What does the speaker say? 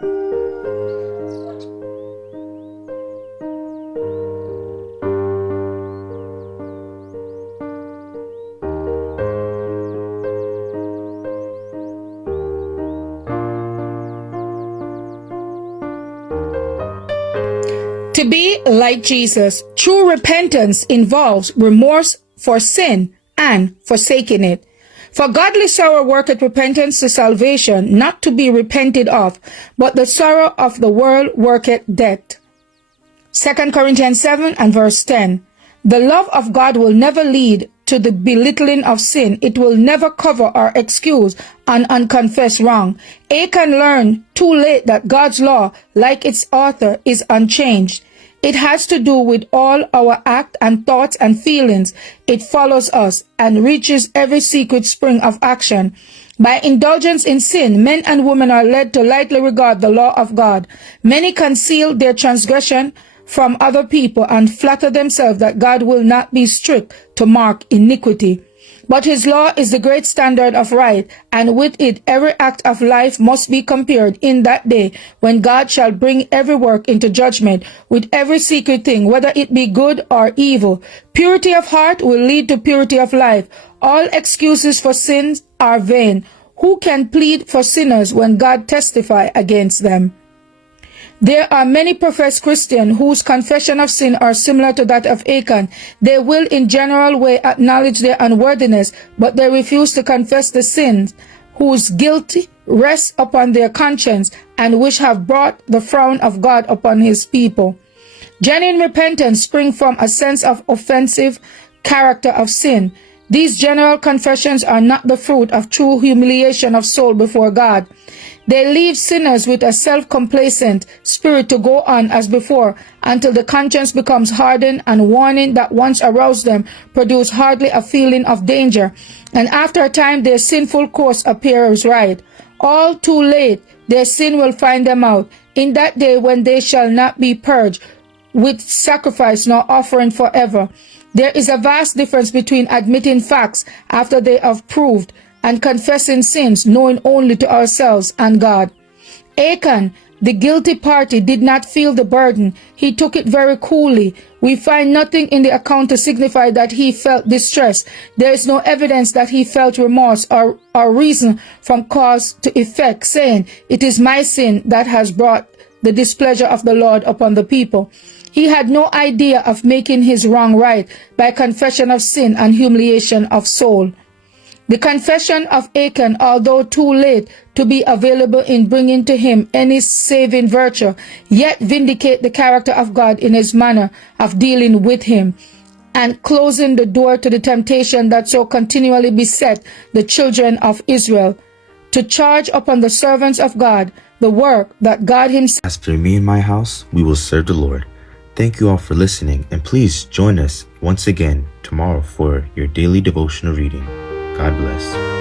To be like Jesus, true repentance involves remorse for sin and forsaking it. For godly sorrow worketh repentance to salvation, not to be repented of, but the sorrow of the world worketh death. 2 Corinthians 7 and verse 10. The love of God will never lead to the belittling of sin. It will never cover or excuse an unconfessed wrong. Achan learned too late that God's law, like its author, is unchanged. It has to do with all our act and thoughts and feelings. It follows us and reaches every secret spring of action. By indulgence in sin, men and women are led to lightly regard the law of God. Many conceal their transgression from other people and flatter themselves that God will not be strict to mark iniquity. But his law is the great standard of right, and with it every act of life must be compared in that day when God shall bring every work into judgment with every secret thing, whether it be good or evil. Purity of heart will lead to purity of life. All excuses for sins are vain. Who can plead for sinners when God testifies against them? There are many professed Christians whose confession of sin are similar to that of Achan. They will in general way acknowledge their unworthiness, but they refuse to confess the sins whose guilt rests upon their conscience and which have brought the frown of God upon his people. Genuine repentance springs from a sense of offensive character of sin. These general confessions are not the fruit of true humiliation of soul before God. They leave sinners with a self-complacent spirit to go on as before until the conscience becomes hardened, and warning that once aroused them produce hardly a feeling of danger, and after a time their sinful course appears right. All too late their sin will find them out in that day when they shall not be purged with sacrifice nor offering forever. There is a vast difference between admitting facts after they have proved and confessing sins known only to ourselves and God. Achan, the guilty party, did not feel the burden. He took it very coolly. We find nothing in the account to signify that he felt distress. There is no evidence that he felt remorse or reason from cause to effect, saying, "It is my sin that has brought the displeasure of the Lord upon the people." He had no idea of making his wrong right by confession of sin and humiliation of soul. The confession of Achan, although too late to be available in bringing to him any saving virtue, yet vindicate the character of God in his manner of dealing with him, and closing the door to the temptation that so continually beset the children of Israel, to charge upon the servants of God the work that God himself. As for me and my house, we will serve the Lord. Thank you all for listening, and please join us once again tomorrow for your daily devotional reading. God bless.